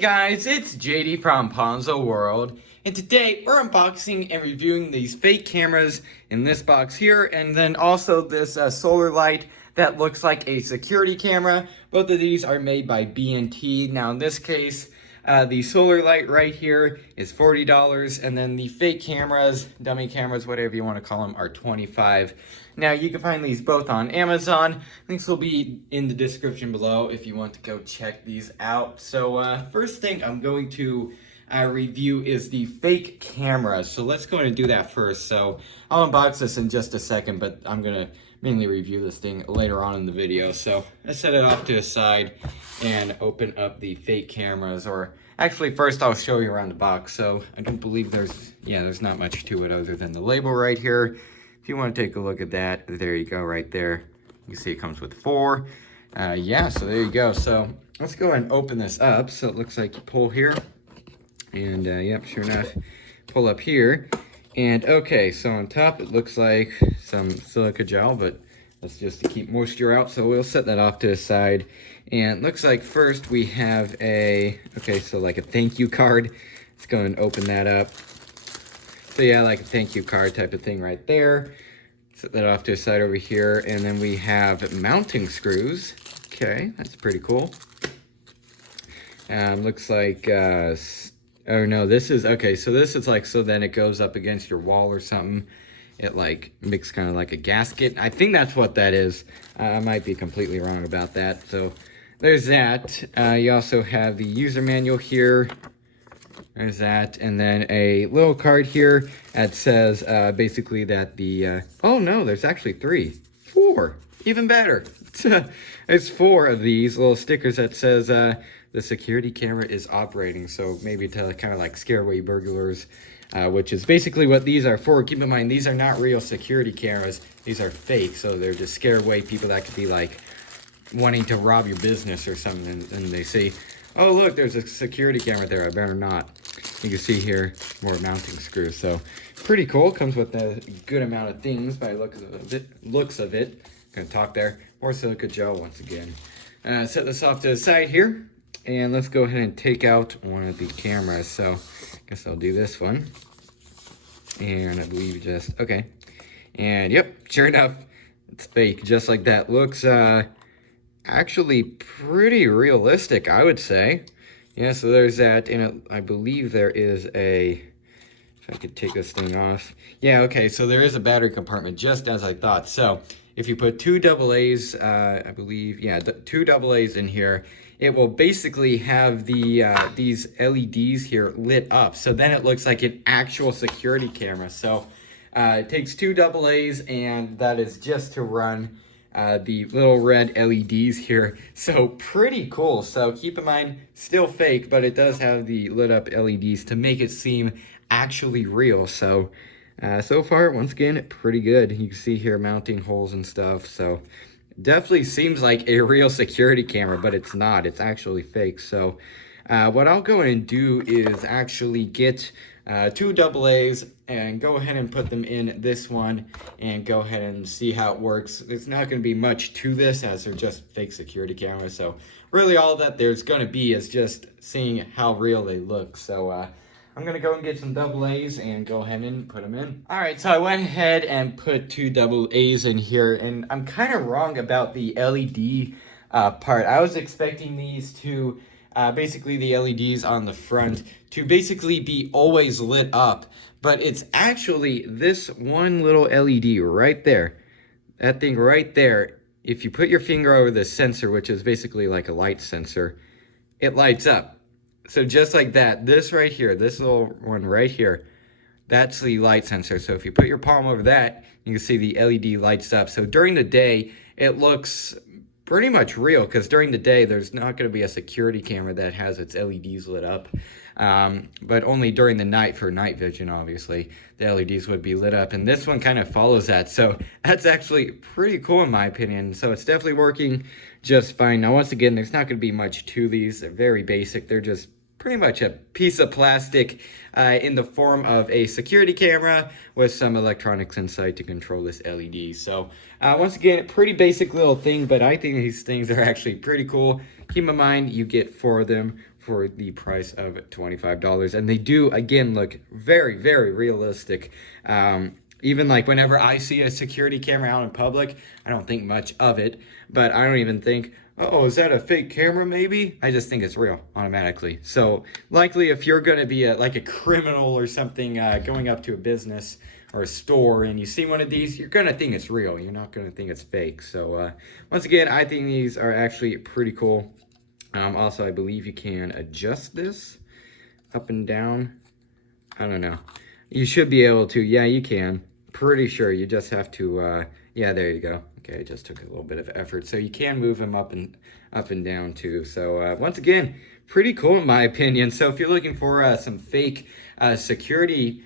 guys, it's JD from Ponzo World, and today we're unboxing and reviewing these fake cameras in this box here, and then also this solar light that looks like a security camera. Both of these are made by BNT. Now in this case, the solar light right here is $40, and then the fake cameras, dummy cameras, whatever you want to call them, are $25. Now you can find these both on Amazon. Links will be in the description below if you want to go check these out. So first thing I'm going to review is the fake cameras. So let's go ahead and do that first. So I'll unbox this in just a second, but I'm gonna mainly review this thing later on in the video. So I set it off to the side and open up the fake cameras, or actually first I'll show you around the box. So I don't believe there's not much to it other than the label right here. If you want to take a look at that, there you go right there. You can see it comes with 4. Yeah, so there you go. So let's go ahead and open this up. So it looks like you pull here, and yep, sure enough, pull up here. And okay, so on top it looks like some silica gel, but that's just to keep moisture out. So we'll set that off to the side. And it looks like first we have so like a thank you card. Let's go and open that up. So yeah, like a thank you card type of thing right there. Set that off to the side over here. And then we have mounting screws. Okay, that's pretty cool. Looks like, oh no, this is, okay, so this is like, so then it goes up against your wall or something. It like makes kind of like a gasket. I think that's what that is. I might be completely wrong about that. So there's that. You also have the user manual here. There's that, and then a little card here that says basically that the oh no, there's actually 4, even better. It's 4 of these little stickers that says the security camera is operating, so maybe to kind of like scare away burglars, which is basically what these are for. Keep in mind, these are not real security cameras. These are fake, so they're to scare away people that could be like wanting to rob your business or something, and they say, oh look, there's a security camera there, I better not. You can see here more mounting screws, so pretty cool. Comes with a good amount of things by looks of it. Gonna talk there. More silica gel once again. Set this off to the side here, and let's go ahead and take out one of the cameras. So I guess I'll do this one, and I believe okay. And yep, sure enough, it's fake, just like that. Looks actually pretty realistic, I would say. Yeah, so there's that, and I believe there is if I could take this thing off. Yeah, okay, so there is a battery compartment, just as I thought. So if you put 2 AA's, I believe, yeah, 2 AA's in here, it will basically have these LEDs here lit up. So then it looks like an actual security camera. So it takes 2 AA's, and that is just to run the little red LEDs here. So pretty cool. So keep in mind, still fake, but it does have the lit up LEDs to make it seem actually real. So so far, once again, pretty good. You can see here mounting holes and stuff. So definitely seems like a real security camera, but it's not. It's actually fake. So what I'll go and do is actually get 2 AA's and go ahead and put them in this one and go ahead and see how it works. There's not going to be much to this, as they're just fake security cameras. So really all that there's going to be is just seeing how real they look. So I'm going to go and get some AA's and go ahead and put them in. All right, so I went ahead and put 2 AA's in here, and I'm kind of wrong about the LED part. I was expecting these to basically the LEDs on the front to basically be always lit up, but it's actually this one little LED right there. That thing right there, if you put your finger over the sensor, which is basically like a light sensor, it lights up. So just like that, this right here, this little one right here, that's the light sensor. So if you put your palm over that, you can see the LED lights up. So during the day, it looks pretty much real, because during the day there's not going to be a security camera that has its LEDs lit up, but only during the night for night vision. Obviously the LEDs would be lit up, and this one kind of follows that. So that's actually pretty cool in my opinion. So it's definitely working just fine. Now once again, there's not going to be much to these. They're very basic. They're just pretty much a piece of plastic in the form of a security camera with some electronics inside to control this LED. So once again, pretty basic little thing, but I think these things are actually pretty cool. Keep in mind, you get 4 of them for the price of $25. And they do, again, look very, very realistic. Even like whenever I see a security camera out in public, I don't think much of it, but I don't even think, oh, is that a fake camera maybe? I just think it's real automatically. So likely if you're gonna be like a criminal or something going up to a business or a store and you see one of these, you're gonna think it's real. You're not gonna think it's fake. So once again, I think these are actually pretty cool. Also, I believe you can adjust this up and down. I don't know. You should be able to. Yeah, you can. Pretty sure you just have to, yeah, there you go. Okay, it just took a little bit of effort. So you can move them up and down too. So once again, pretty cool in my opinion. So if you're looking for some fake security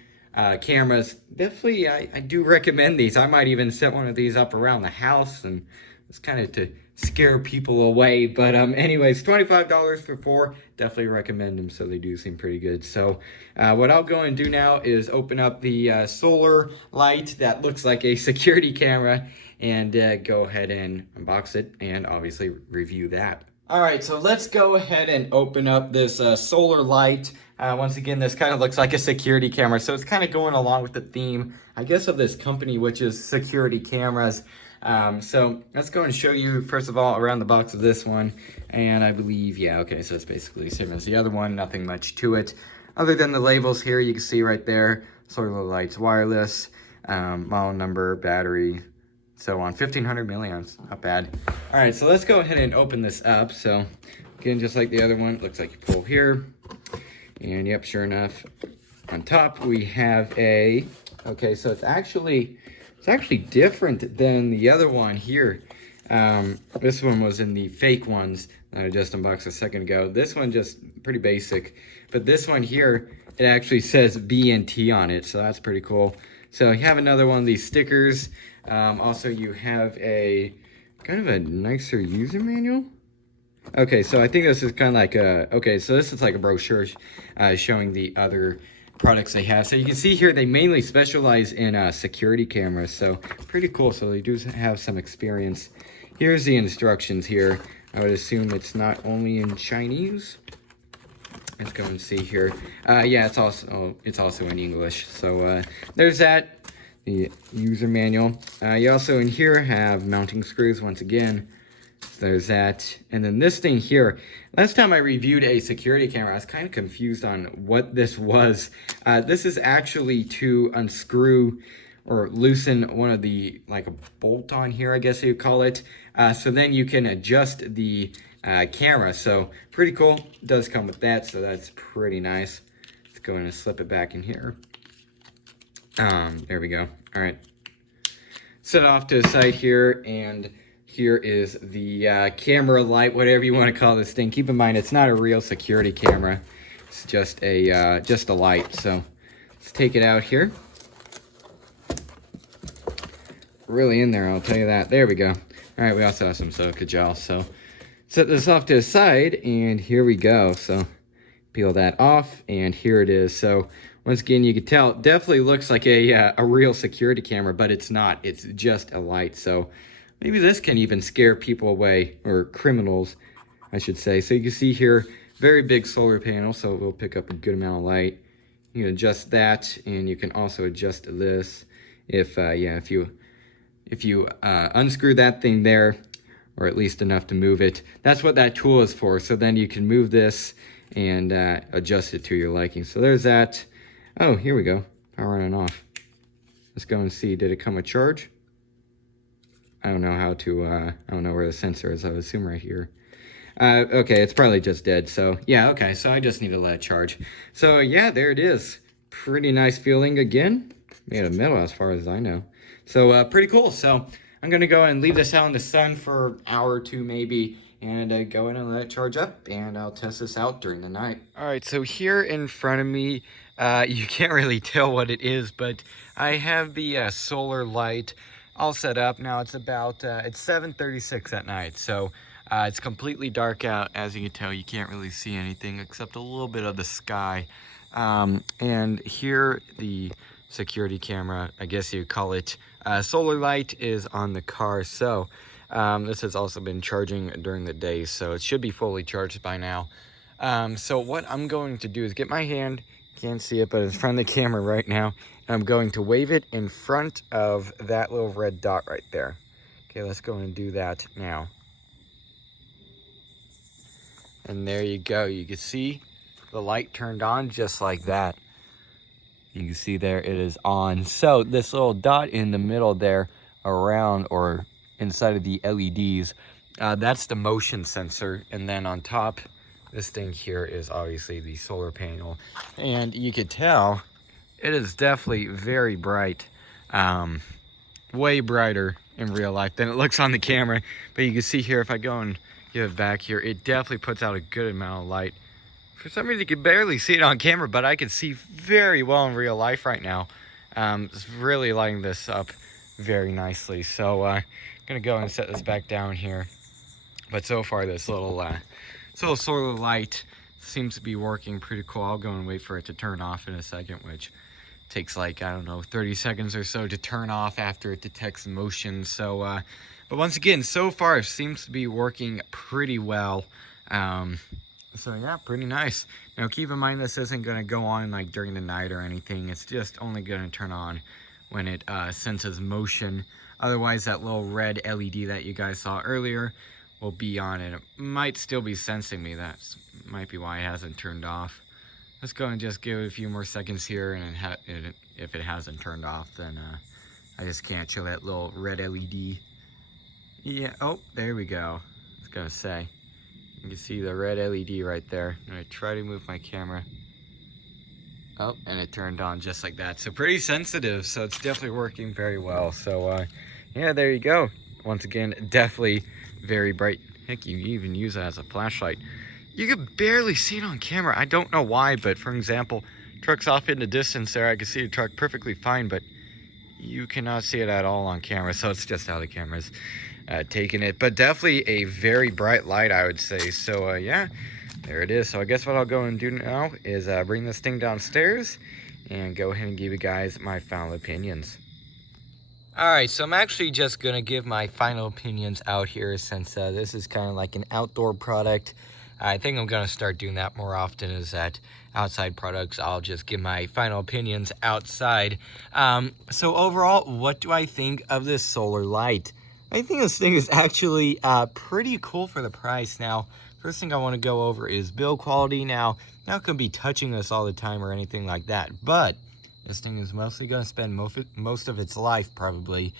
cameras, definitely I do recommend these. I might even set one of these up around the house, and it's kind of to scare people away. But anyways, $25 for 4. Definitely recommend them. So they do seem pretty good. So what I'll go and do now is open up the solar light that looks like a security camera and go ahead and unbox it and obviously review that. All right, so let's go ahead and open up this solar light. Once again, this kind of looks like a security camera, so it's kind of going along with the theme, I guess, of this company, which is security cameras. So let's go and show you, first of all, around the box of this one. And I believe, yeah, okay, so it's basically the same as the other one, nothing much to it. Other than the labels here, you can see right there, solar lights wireless, model number, battery, so on, 1500 milliamps, not bad. All right, so let's go ahead and open this up. So again, just like the other one, it looks like you pull here. And yep, sure enough, on top we have a, okay, so it's actually different than the other one here. This one was in the fake ones that I just unboxed a second ago. This one just pretty basic, but this one here, it actually says BNT on it, so that's pretty cool. So you have another one of these stickers. Also, you have a kind of a nicer user manual. Okay, so I think this is kind of like a, okay, so this is like a brochure showing the other products they have. So you can see here they mainly specialize in security cameras, so pretty cool. So they do have some experience. Here's the instructions here. I would assume it's not only in Chinese. Let's go and see here. Yeah, it's also in English. So there's that. The user manual. You also in here have mounting screws once again. So there's that. And then this thing here, last time I reviewed a security camera, I was kind of confused on what this was. This is actually to unscrew or loosen one of the, like a bolt on here, I guess you'd call it. So then you can adjust the camera. So pretty cool. It does come with that, so that's pretty nice. Let's go in and slip it back in here. There we go. All right. Set it off to the side here, and here is the camera light, whatever you want to call this thing. Keep in mind, it's not a real security camera. It's just a light. So let's take it out here. Really in there, I'll tell you that. There we go. All right, we also have some silica gel. So set this off to the side, and here we go. So peel that off, and here it is. So once again, you can tell it definitely looks like a real security camera, but it's not. It's just a light. So maybe this can even scare people away, or criminals, I should say. So you can see here, very big solar panel, so it will pick up a good amount of light. You can adjust that, and you can also adjust this if you unscrew that thing there, or at least enough to move it. That's what that tool is for. So then you can move this and adjust it to your liking. So there's that. Oh, here we go. Power on and off. Let's go and see. Did it come with charge? I don't know how to, I don't know where the sensor is. I would assume right here. Okay, it's probably just dead. So yeah, okay. So I just need to let it charge. So yeah, there it is. Pretty nice feeling again. Made of metal as far as I know. So pretty cool. So I'm going to go and leave this out in the sun for an hour or two maybe, and go in and let it charge up, and I'll test this out during the night. All right, so here in front of me, you can't really tell what it is, but I have the solar light all set up. Now it's about, it's 7:36 at night, so it's completely dark out. As you can tell, you can't really see anything except a little bit of the sky. And here the security camera, I guess you call it, solar light is on the car. So this has also been charging during the day, so it should be fully charged by now. So what I'm going to do is get my hand, can't see it, but it's in front of the camera right now. And I'm going to wave it in front of that little red dot right there. Okay, let's go and do that now. And there you go. You can see the light turned on just like that. You can see there it is on. So this little dot in the middle there around or inside of the LEDs, that's the motion sensor. And then on top, this thing here is obviously the solar panel. And you could tell it is definitely very bright. Way brighter in real life than it looks on the camera. But you can see here, if I go and give it back here, it definitely puts out a good amount of light. For some reason, you can barely see it on camera, but I can see very well in real life right now. It's really lighting this up very nicely. So I'm gonna go and set this back down here. But so far, this little solar light seems to be working pretty cool. I'll go and wait for it to turn off in a second, which takes like, I don't know, 30 seconds or so to turn off after it detects motion. So, but once again, so far it seems to be working pretty well. So yeah, pretty nice. Now keep in mind, this isn't going to go on like during the night or anything. It's just only going to turn on when it senses motion. Otherwise, that little red LED that you guys saw earlier will be on, and it might still be sensing me. That might be why it hasn't turned off. Let's go and just give it a few more seconds here, and if it hasn't turned off, then I just can't show that little red LED. Yeah, oh, there we go. I was gonna say, you can see the red LED right there. I'm gonna try to move my camera. Oh, and it turned on just like that. So pretty sensitive, so it's definitely working very well. So yeah, there you go. Once again, definitely very bright. Heck, you can even use it as a flashlight. You can barely see it on camera. I don't know why, but for example, truck's off in the distance there. I can see the truck perfectly fine, but you cannot see it at all on camera. So it's just how the camera's taking it. But definitely a very bright light, I would say. So yeah, there it is. So I guess what I'll go and do now is bring this thing downstairs and go ahead and give you guys my final opinions. All right, so I'm actually just gonna give my final opinions out here, since this is kind of like an outdoor product. I think I'm gonna start doing that more often, is that outside products, I'll just give my final opinions outside. So overall, what do I think of this solar light? I think this thing is actually pretty cool for the price. Now, first thing I wanna go over is build quality. Now, not gonna be touching this all the time or anything like that, but this thing is mostly going to spend most of its life probably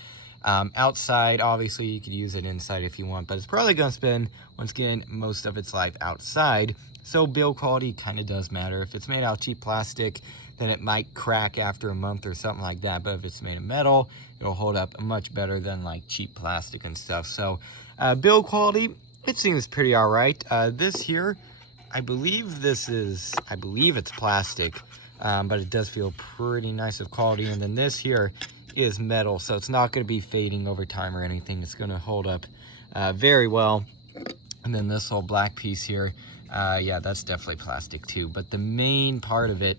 outside. Obviously, you could use it inside if you want, but it's probably going to spend, once again, most of its life outside. So build quality kind of does matter. If it's made out of cheap plastic, then it might crack after a month or something like that. But if it's made of metal, it'll hold up much better than like cheap plastic and stuff. So build quality, it seems pretty all right. This here, I believe it's plastic. But it does feel pretty nice of quality. And then this here is metal, so it's not going to be fading over time or anything. It's going to hold up very well. And then this whole black piece here, yeah, that's definitely plastic too. But the main part of it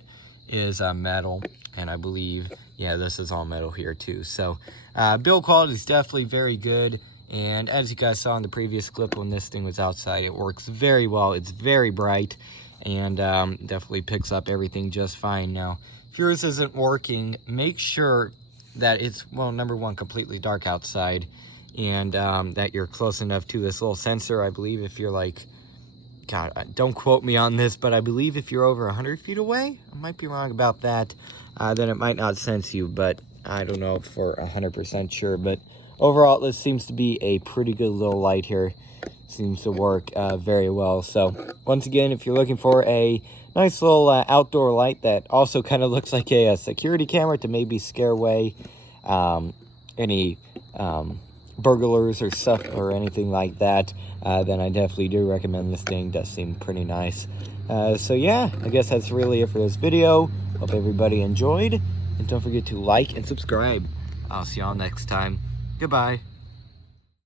is metal, and I believe, yeah, this is all metal here too. So build quality is definitely very good. And as you guys saw in the previous clip, when this thing was outside, it works very well. It's very bright, and definitely picks up everything just fine. Now, if yours isn't working, make sure that it's, well, number one, completely dark outside, and that you're close enough to this little sensor. I believe if you're like, God, don't quote me on this, but I believe if you're over 100 feet away, I might be wrong about that, then it might not sense you, but I don't know for 100% sure. But overall, this seems to be a pretty good little light here. Seems to work very well. So once again, if you're looking for a nice little outdoor light that also kind of looks like a security camera to maybe scare away any burglars or stuff or anything like that, then I definitely do recommend this thing. Does seem pretty nice. So yeah, I guess that's really it for this video. Hope everybody enjoyed, and don't forget to like and subscribe. I'll see y'all next time. Goodbye.